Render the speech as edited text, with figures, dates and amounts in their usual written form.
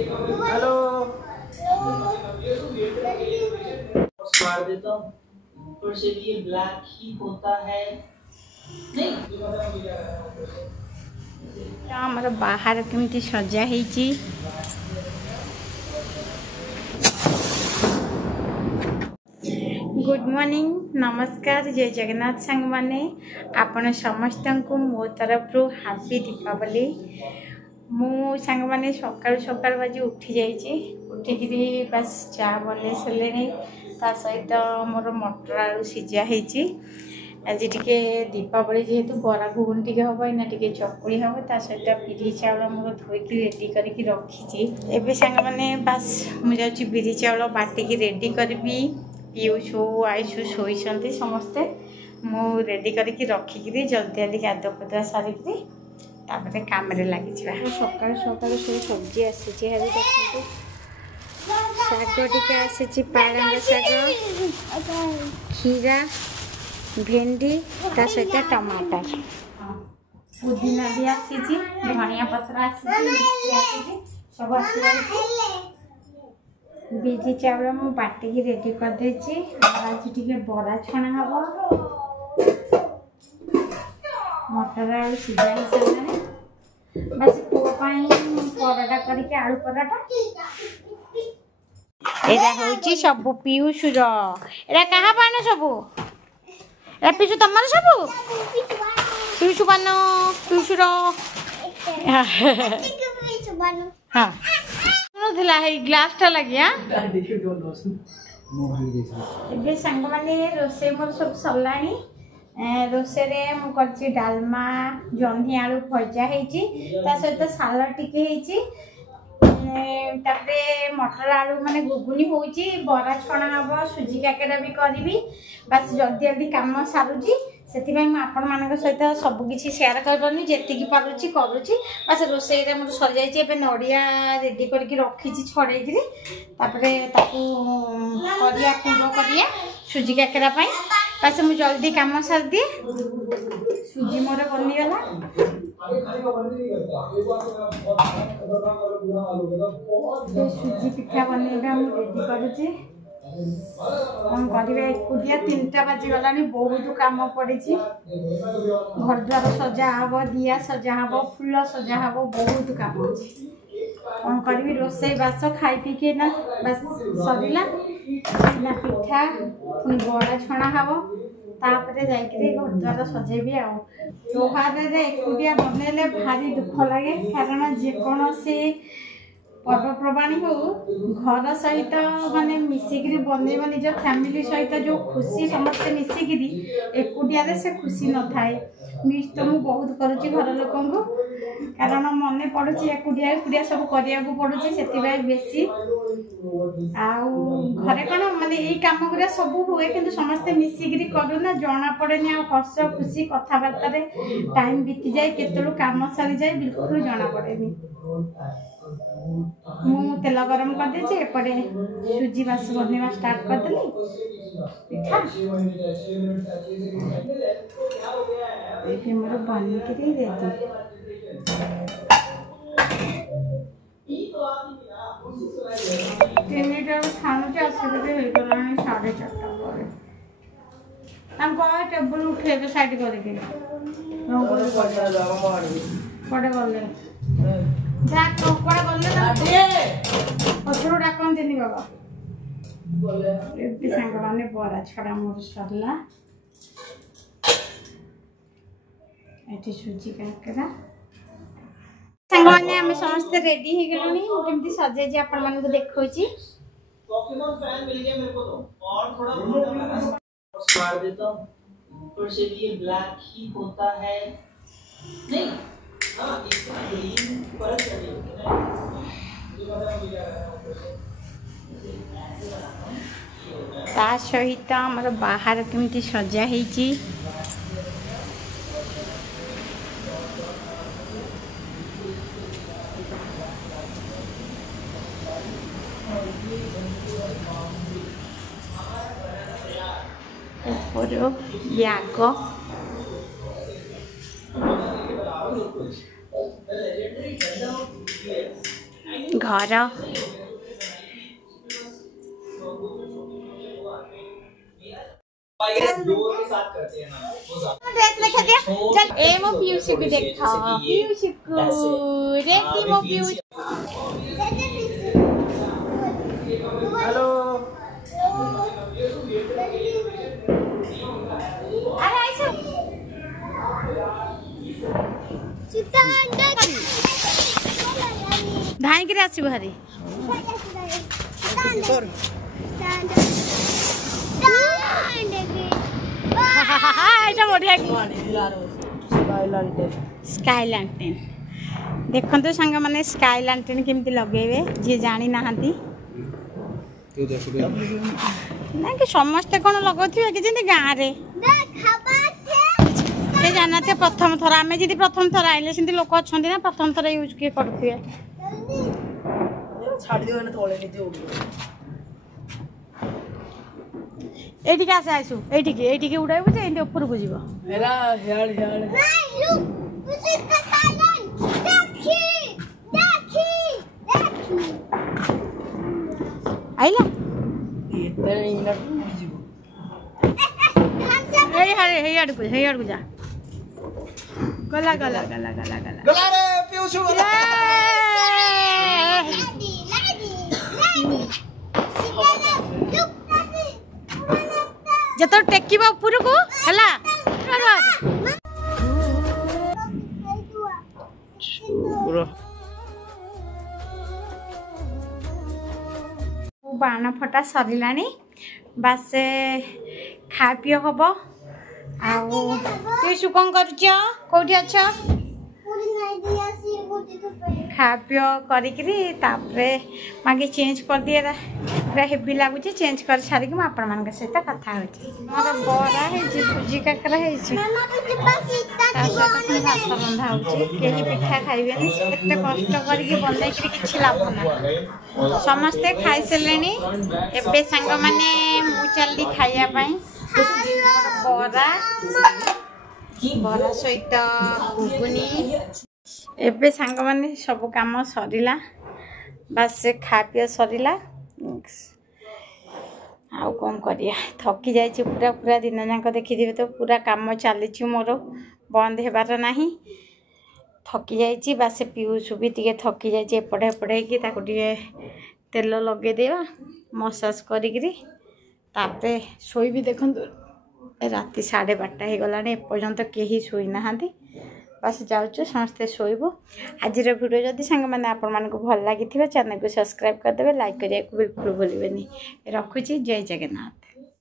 Hello मार देता हूँ ऊपर से भी ये ब्लैक ही होता है नहीं आमर बाहर केमती सजा ହେଇଛି गुड मॉर्निंग नमस्कार जय जगन्नाथ सांग माने आपण समस्त को मो तरफ रु हैप्पी दीपावली मु सांग माने सकाळ सकाळ बाजी उठी जाईची उठिकी बस चा बने सलेनी ता सहित मोर मटर आलू सिझा ହେଇଛି आज टिके दीपावली जेहेतु बरा घुगुन टिके हम ना टिके चकुड़ी हम ता सहित बिरी चाउल मोर धोईकी रेडी करके रखी एबे सांग माने बस मुझे बिरी चाउल बाटिकी रेडी करबी पीऊछु आईसु शोईछंती समस्ते मु रेडी करके रखिकी जल्दी जल्दी गाधो पदुआ सारिकी तापरे काम रे लागि छिबा सकाळ सकाळ से सब्जी आसी छि हेबे देखंतु साग टिके आसी छि पालंग साग खीरा भेंडी ता सहित टमाटर पुदीना भी आसी छि धनिया पत्र आसी छि मिर्ची आसी छि सब आसी बिजी चावल मु बाटिकी रेडी कर देछि आज टिके बरा छणा हबो मटर आलू सिझा हिसाब बस पुआ पाई पराठा करके आलू पराठा एरा होची सब पीयूषु रो एरा कहा पानो सब एरा पीयूषु तमर सब पीयूषु पानो पीयूषु रो हां सुनथिला हे ग्लास टा लागिया एबे संग माने रोसे मोर सब सल्लानी रोसे रे मु करछि डालमा जन्ही आलू भजा हेची ता सहित सालाड टिके हेची तापरे मटर आलू माने घुगुनी होची बरा छणा हबो सुजी काकेरा भी करबी बस जल्दी जल्दी काम सारुची सेति भाई म आपन मानक सहित सब किछि शेयर कर परनी जेति की पारुची करूची बस रोसे रे मोर सर जाईची एबे नडिया रेडी करके रखीची छड़े गिरी तापरे ताकू करिया पूरो करिया सुजी काकेरा पई बस मु जल्दी काम सार दिए सुजी मोर बनी गला सुजी पिठा बनेबा मु रेडी करूची हम करिवे एकुटिया 3टा बाजी गलानी बहुत काम पड़ीची घर द्वार सजा हबो दिया सजा हबो फूल सजा हबो बहुत काम अछि हम करिवी रोसे बास खाई पी के ना बस सरिला ना पिठा पुनी बड़ा छणा हबो तापरे जाइकरी घर द्वार सजेबी आ त्योहार रे एकुटिया बनेले भारी दुख लागे कारण जे कोनोसी पर्वप्रवाणी हो घर सहित माने मिसिकी बनइबा निज फैमिली सहित जो खुशी समस्त मिसिकी एकुटिया से खुशी न थाए मिस तो मु बहुत करूची घर लोकन को कारण मने पड़ुची एकुटिया एकुटिया सब करिया को पड़ुची सेति बाय बेसी आउ घरे कोन माने एई काम गुरा सब हुए किंतु समस्त मिसिकी करू ना जणा पड़ेनी आ हस खुशी कथा बार्ता रे टाइम बीती जाए केतलु काम सारी जाए बिल्कुल जणा पड़ेनी मु तेल गरम कर देछि एपटे सुजी बास बनेवा स्टार्ट कर देली पिठा एके मोर बनी के दे देती तिनिटा खानु जे आसे हे गलानी 4:30 पर हम को टेबल उठे के साइड कर के पड़े गले जा कोपड़ा गले ना पथरो डाकन देनी बाबा ए संग माने बरा छडा मोर सरला एटी सुजी काकरा संग माने हम समस्त रेडी हे गेलनी केमती सजे जे आपण माने को देखौची पोकेमॉन फैन मिल गया मेरे को तो और थोड़ा मार देता हूं ऊपर से भी ये ब्लैक ही होता है नहीं हां इसका ग्रीन पर चलिए ता सहित हमर बाहर केमती सजा हेची ऊपर याग घर चल ए मो पीयूष भी देखा पीयूष को रेडी मो पीयूष हेलो अरे ऐसे धाई के आसी भारी स्काई लैंटेन देखो सांग मैंने स्काई लैंटेन केमती लगे जी जानी ना ना कि समस्ते कौन लगुवे कि गाँव में जाना थे प्रथम थर आम जी प्रथम थर आइले से लोक अच्छा ना प्रथम थर यूज किए करुवे एटिके आसे आसु एटिके उड़ाइबु जे एंते ऊपर को जीवो हेला हेल हेल आइला एते इंगला उड़ी जीवो हे यार को जा गला गला गला गला गला गला रे पीयूष गला जत टेकिबा ऊपर को हला बाण फटा सरिलानी बास खा पी हम आशु कौन कौटी अच्छा खा पी कर मागे चेंज कर दिए पूरा हेवी लगुच चेंज कर सारी आपण मान सहित कथा मोर बरा सुजी काकरा भात रंधा हो पिठा खाइबे एत कष्ट करके बनई कि लाभ ना समस्ते खाई सारे एवं सांग मैंने मु चली खाइबापी बरा बरा सहित घुगुनी एवं सांग मैंने सब कम सरला बास से खा पी सरला आउ कौन करिया थकी जाइए पूरा पूरा दिन जाक देखिए तो पूरा कम चली मोर बंद होबार ना थकी जाइए बास पीयूष भी टे थकी जाइए एपटे एपटे कि तेल लगे देवा मसाज करी शोई भी देखु राति 12:30 हो गला एपर्यंत कहीं शोई ना बस जाऊँ समस्ते शोबू आज वीडियो जदि सांग मैंने आपण भल लगी चैनल को सब्सक्राइब करदे लाइक करने को बिल्कुल भूलें रखुची जय जगन्नाथ।